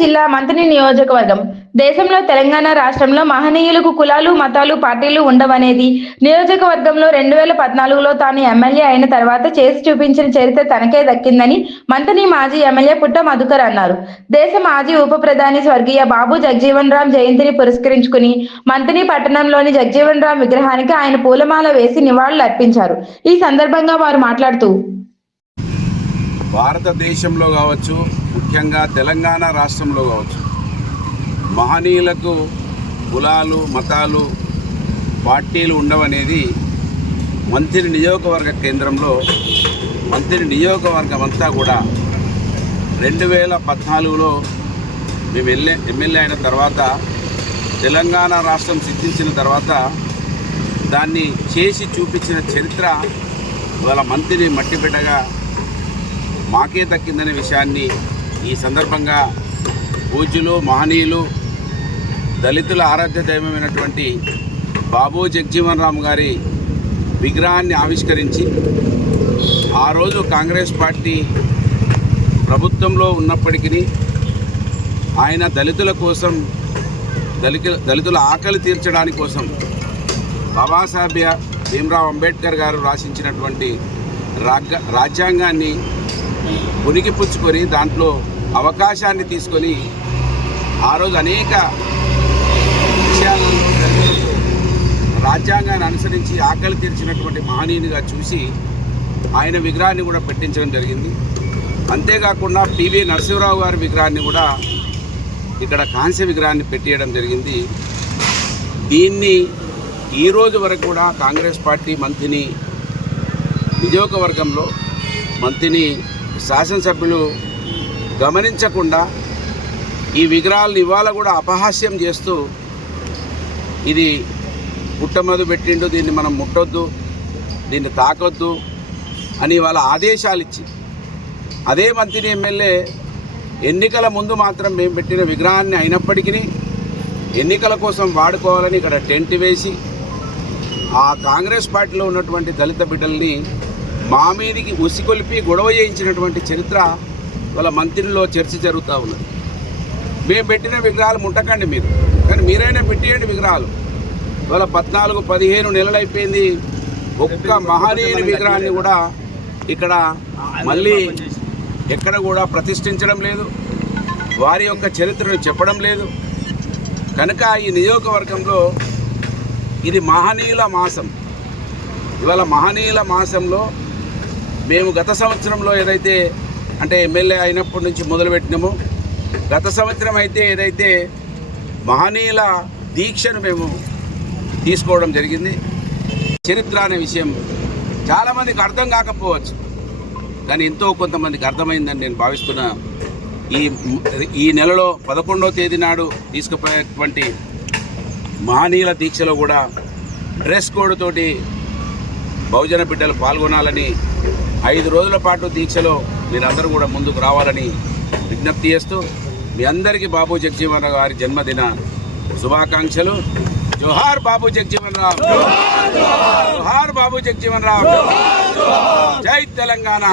జిల్లా మంథని నియోజకవర్గం దేశంలో తెలంగాణ రాష్ట్రంలో మహనీయులకు కులాలు మతాలు పార్టీలు ఉండవనేది నియోజకవర్గంలో 2014లో తాను ఎమ్మెల్యే అయిన తర్వాత చేసి చూపించిన చరిత్ర తనకే దక్కిందని మంథని మాజీ ఎమ్మెల్యే పుట్ట మధుకర్ అన్నారు. దేశ మాజీ ఉప ప్రధాని స్వర్గీయ బాబు జగజీవన్ రామ్ జయంతిని పురస్కరించుకుని మంథని పట్టణంలోని జగజీవన్ రామ్ విగ్రహానికి ఆయన పూలమాల వేసి నివాళులు అర్పించారు. ఈ సందర్భంగా వారు మాట్లాడుతూ భారతదేశంలో కావచ్చు, ముఖ్యంగా తెలంగాణ రాష్ట్రంలో కావచ్చు, మహనీయులకు కులాలు మతాలు పార్టీలు ఉండవనేది మంథని నియోజకవర్గ కేంద్రంలో మంథని నియోజకవర్గం అంతా కూడా 2014లో మేము ఎమ్మెల్యే అయిన తర్వాత తెలంగాణ రాష్ట్రం సిద్ధించిన తర్వాత దాన్ని చేసి చూపించిన చరిత్ర ఇవాళ మంథని మట్టిబిడ్డగా మాకే దక్కిందనే విషయాన్ని ఈ సందర్భంగా పూజ్యులు మహనీయులు దళితుల ఆరాధ్య దైవమైనటువంటి బాబు జగజీవన్ రామ్ గారి విగ్రహాన్ని ఆవిష్కరించి ఆ రోజు కాంగ్రెస్ పార్టీ ప్రభుత్వంలో ఉన్నప్పటికీ ఆయన దళితుల కోసం దళితుల ఆకలి తీర్చడానికి కోసం బాబాసాహెబ్ భీమ్రావ్ అంబేద్కర్ గారు రాసించినటువంటి రాజ్యాంగాన్ని పుణికిపుచ్చుకొని దాంట్లో అవకాశాన్ని తీసుకొని ఆ రోజు అనేక విషయాలలో రాజ్యాంగాన్ని అనుసరించి ఆకలి తీర్చినటువంటి మహనీయునిగా చూసి ఆయన విగ్రహాన్ని కూడా పెట్టించడం జరిగింది. అంతేకాకుండా పివి నరసింహరావు గారి విగ్రహాన్ని కూడా ఇక్కడ కాంస్య విగ్రహాన్ని పెట్టేయడం జరిగింది. దీన్ని ఈరోజు వరకు కూడా కాంగ్రెస్ పార్టీ మంథని నియోజకవర్గంలో మంథని శాసనసభ్యులు గమనించకుండా ఈ విగ్రహాలను ఇవాళ కూడా అపహాస్యం చేస్తూ ఇది పుట్టమదు పెట్టిండు, దీన్ని మనం ముట్టొద్దు, దీన్ని తాకొద్దు అని వాళ్ళ ఆదేశాలు ఇచ్చి అదే మంథని ఎమ్మెల్యే ఎన్నికల ముందు మాత్రం మేము పెట్టిన విగ్రహాన్ని అయినప్పటికీ ఎన్నికల కోసం వాడుకోవాలని ఇక్కడ టెంట్ వేసి ఆ కాంగ్రెస్ పార్టీలో ఉన్నటువంటి దళిత బిడ్డల్ని మా మీదికి ఉసికొలిపి గొడవ చేయించినటువంటి చరిత్ర వాళ్ళ మంత్రిలో చర్చ జరుగుతూ ఉన్నది. మేము పెట్టిన విగ్రహాలు ముట్టకండి మీరు, కానీ మీరైనా పెట్టేయండి విగ్రహాలు. వాళ్ళ 14-15 నెలలు అయిపోయింది, ఒక్క మహనీయుని విగ్రహాన్ని కూడా ఇక్కడ మళ్ళీ ఎక్కడ కూడా ప్రతిష్ఠించడం లేదు, వారి యొక్క చరిత్రను చెప్పడం లేదు. కనుక ఈ నియోజకవర్గంలో ఇది మహనీయుల మాసం. ఇవాళ మహనీయుల మాసంలో మేము గత సంవత్సరంలో ఏదైతే అంటే ఎమ్మెల్యే అయినప్పటి నుంచి మొదలుపెట్టినామో, గత సంవత్సరం అయితే ఏదైతే మహనీయుల దీక్షను మేము తీసుకోవడం జరిగింది. చరిత్ర అనే విషయం చాలామందికి అర్థం కాకపోవచ్చు, కానీ ఎంతో కొంతమందికి అర్థమైందని నేను భావిస్తున్నా. ఈ నెలలో 11వ తేదీ నాడు తీసుకుపోయేటువంటి మహనీయుల దీక్షలో కూడా డ్రెస్ కోడ్ తోటి బహుజన బిడ్డలు పాల్గొనాలని, 5 రోజుల పాటు దీక్షలో మీరందరూ కూడా ముందుకు రావాలని విజ్ఞప్తి చేస్తూ మీ అందరికీ బాబు జగజీవన్ రామ్ గారి జన్మదిన శుభాకాంక్షలు. జోహార్ బాబు జగజీవన్ రామ్, జోహార్ బాబు జగజీవన్ రామ్, జై తెలంగాణ.